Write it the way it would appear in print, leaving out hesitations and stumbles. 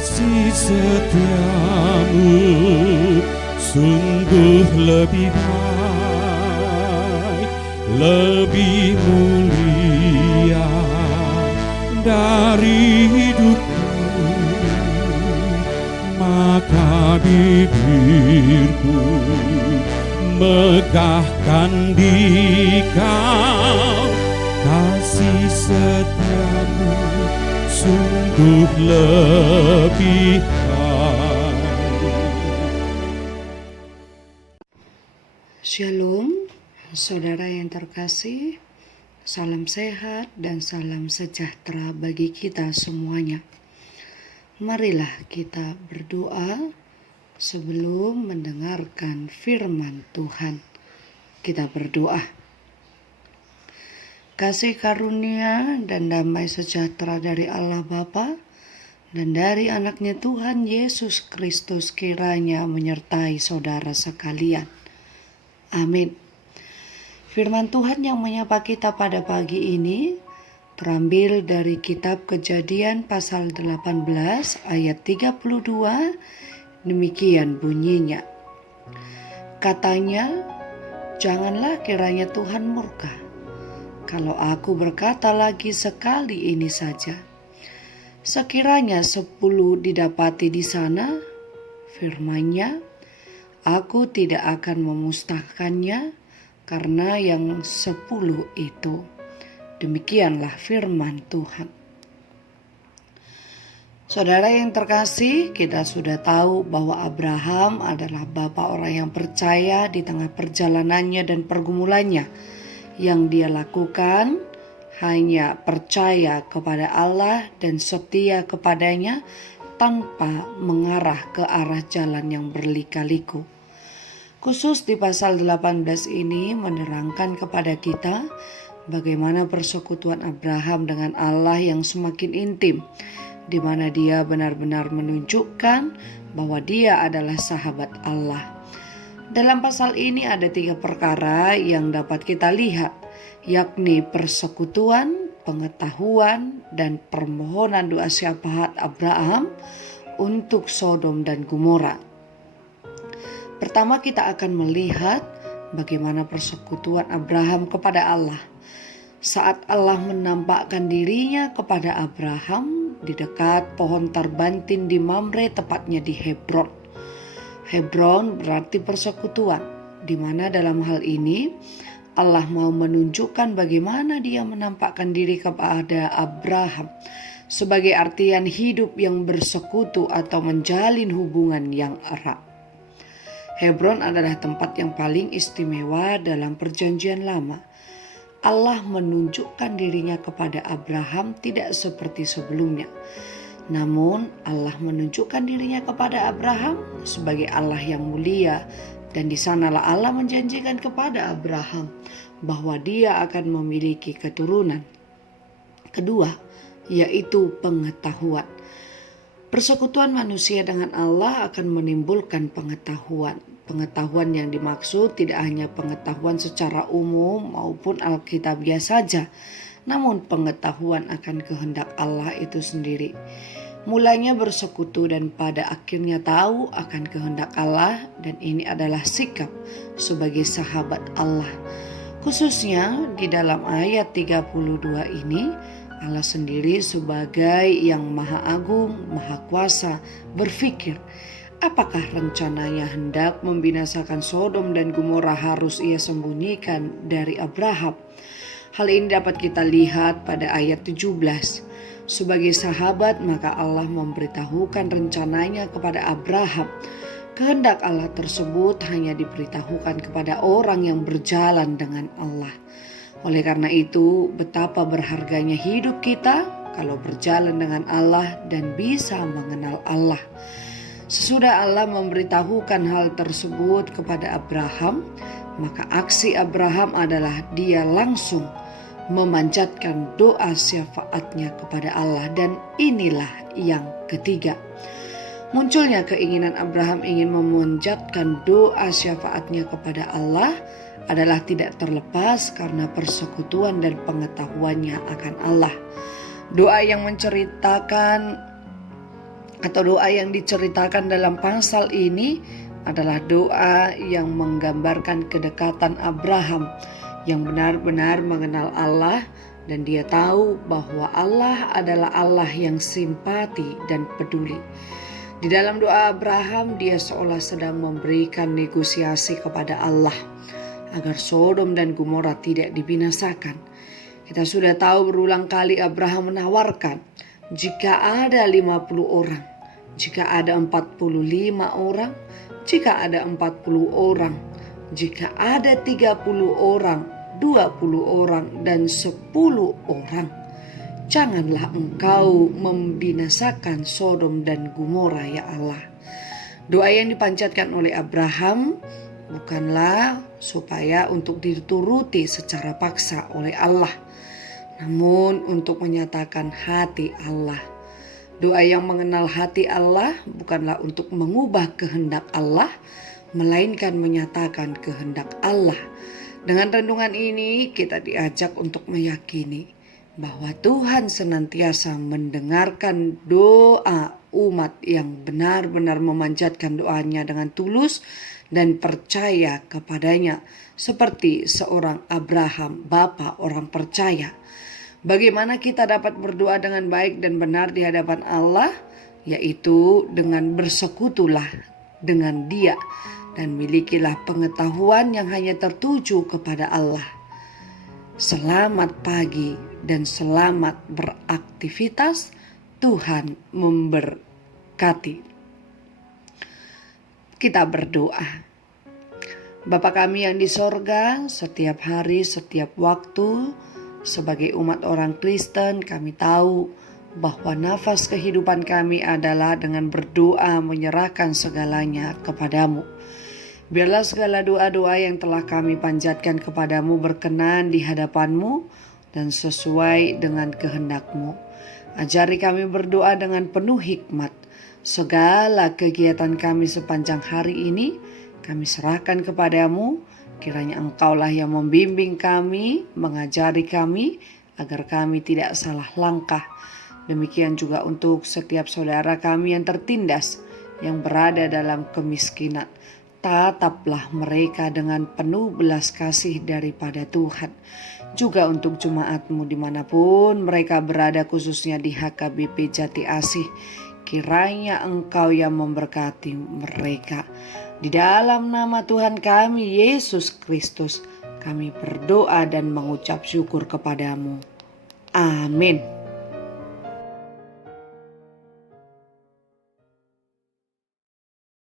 kasih setiamu sungguh lebih baik, lebih mulia dari hidupku. Maka bibirku megahkan di Kau, kasih setiamu sungguh lebih baik. Shalom, saudara yang terkasih, salam sehat dan salam sejahtera bagi kita semuanya. Marilah kita berdoa sebelum mendengarkan firman Tuhan. Kita berdoa. Kasih karunia dan damai sejahtera dari Allah Bapa dan dari anaknya Tuhan Yesus Kristus kiranya menyertai saudara sekalian. Amin. Firman Tuhan yang menyapa kita pada pagi ini terambil dari kitab Kejadian pasal 18 ayat 32. Demikian bunyinya. Katanya, janganlah kiranya Tuhan murka kalau aku berkata lagi sekali ini saja. Sekiranya 10 didapati di sana, firman-Nya, aku tidak akan memusnahkannya karena yang 10 itu. Demikianlah firman Tuhan. Saudara yang terkasih, kita sudah tahu bahwa Abraham adalah bapa orang yang percaya di tengah perjalanannya dan pergumulannya. Yang dia lakukan hanya percaya kepada Allah dan setia kepadanya tanpa mengarah ke arah jalan yang berlika-liku. Khusus di pasal 18 ini menerangkan kepada kita bagaimana persekutuan Abraham dengan Allah yang semakin intim, di mana dia benar-benar menunjukkan bahwa dia adalah sahabat Allah. Dalam pasal ini ada 3 perkara yang dapat kita lihat, yakni persekutuan, pengetahuan, dan permohonan doa syafaat Abraham untuk Sodom dan Gomora. Pertama kita akan melihat bagaimana persekutuan Abraham kepada Allah. Saat Allah menampakkan dirinya kepada Abraham di dekat pohon tarbantin di Mamre, tepatnya di Hebron. Hebron berarti persekutuan, di mana dalam hal ini Allah mau menunjukkan bagaimana dia menampakkan diri kepada Abraham sebagai artian hidup yang bersekutu atau menjalin hubungan yang erat. Hebron adalah tempat yang paling istimewa dalam perjanjian lama. Allah menunjukkan dirinya kepada Abraham tidak seperti sebelumnya. Namun Allah menunjukkan dirinya kepada Abraham sebagai Allah yang mulia, dan di sanalah Allah menjanjikan kepada Abraham bahwa dia akan memiliki keturunan. Kedua, yaitu pengetahuan. Persekutuan manusia dengan Allah akan menimbulkan pengetahuan. Pengetahuan yang dimaksud tidak hanya pengetahuan secara umum maupun alkitabiah saja, namun pengetahuan akan kehendak Allah itu sendiri. Mulanya bersekutu dan pada akhirnya tahu akan kehendak Allah, dan ini adalah sikap sebagai sahabat Allah. Khususnya di dalam ayat 32 ini, Allah sendiri sebagai yang Maha Agung, Maha Kuasa berpikir, apakah rencananya hendak membinasakan Sodom dan Gomora harus ia sembunyikan dari Abraham? Hal ini dapat kita lihat pada ayat 17. Sebagai sahabat, maka Allah memberitahukan rencananya kepada Abraham. Kehendak Allah tersebut hanya diberitahukan kepada orang yang berjalan dengan Allah. Oleh karena itu, betapa berharganya hidup kita kalau berjalan dengan Allah dan bisa mengenal Allah. Sesudah Allah memberitahukan hal tersebut kepada Abraham, maka aksi Abraham adalah dia langsung memanjatkan doa syafaatnya kepada Allah. Dan inilah yang ketiga. Munculnya keinginan Abraham ingin memanjatkan doa syafaatnya kepada Allah adalah tidak terlepas karena persekutuan dan pengetahuannya akan Allah. Doa yang menceritakan atau doa yang diceritakan dalam pasal ini adalah doa yang menggambarkan kedekatan Abraham yang benar-benar mengenal Allah, dan dia tahu bahwa Allah adalah Allah yang simpati dan peduli. Di dalam doa Abraham, dia seolah sedang memberikan negosiasi kepada Allah agar Sodom dan Gomora tidak dibinasakan. Kita sudah tahu berulang kali Abraham menawarkan, jika ada 50 orang, jika ada 45 orang, jika ada 40 orang, jika ada 30 orang, 20 orang, dan 10 orang, janganlah engkau membinasakan Sodom dan Gomora ya Allah. Doa yang dipanjatkan oleh Abraham bukanlah supaya untuk dituruti secara paksa oleh Allah, namun untuk menyatakan hati Allah. Doa yang mengenal hati Allah bukanlah untuk mengubah kehendak Allah, melainkan menyatakan kehendak Allah. Dengan renungan ini kita diajak untuk meyakini bahwa Tuhan senantiasa mendengarkan doa umat yang benar-benar memanjatkan doanya dengan tulus dan percaya kepadanya, seperti seorang Abraham, bapa orang percaya. Bagaimana kita dapat berdoa dengan baik dan benar di hadapan Allah? Yaitu dengan bersekutulah dengan Dia dan milikilah pengetahuan yang hanya tertuju kepada Allah. Selamat pagi dan selamat beraktivitas. Tuhan memberkati. Kita berdoa. Bapa kami yang di sorga, setiap hari, setiap waktu, sebagai umat orang Kristen, kami tahu bahwa nafas kehidupan kami adalah dengan berdoa menyerahkan segalanya kepadamu. Biarlah segala doa-doa yang telah kami panjatkan kepadamu berkenan di hadapanmu dan sesuai dengan kehendak-Mu. Ajari kami berdoa dengan penuh hikmat. Segala kegiatan kami sepanjang hari ini kami serahkan kepadamu. Kiranya Engkaulah yang membimbing kami, mengajari kami agar kami tidak salah langkah. Demikian juga untuk setiap saudara kami yang tertindas, yang berada dalam kemiskinan. Tataplah mereka dengan penuh belas kasih daripada Tuhan. Juga untuk jemaat-Mu dimanapun mereka berada, khususnya di HKBP Jati Asih. Kiranya Engkau yang memberkati mereka. Di dalam nama Tuhan kami, Yesus Kristus, kami berdoa dan mengucap syukur kepadamu. Amin.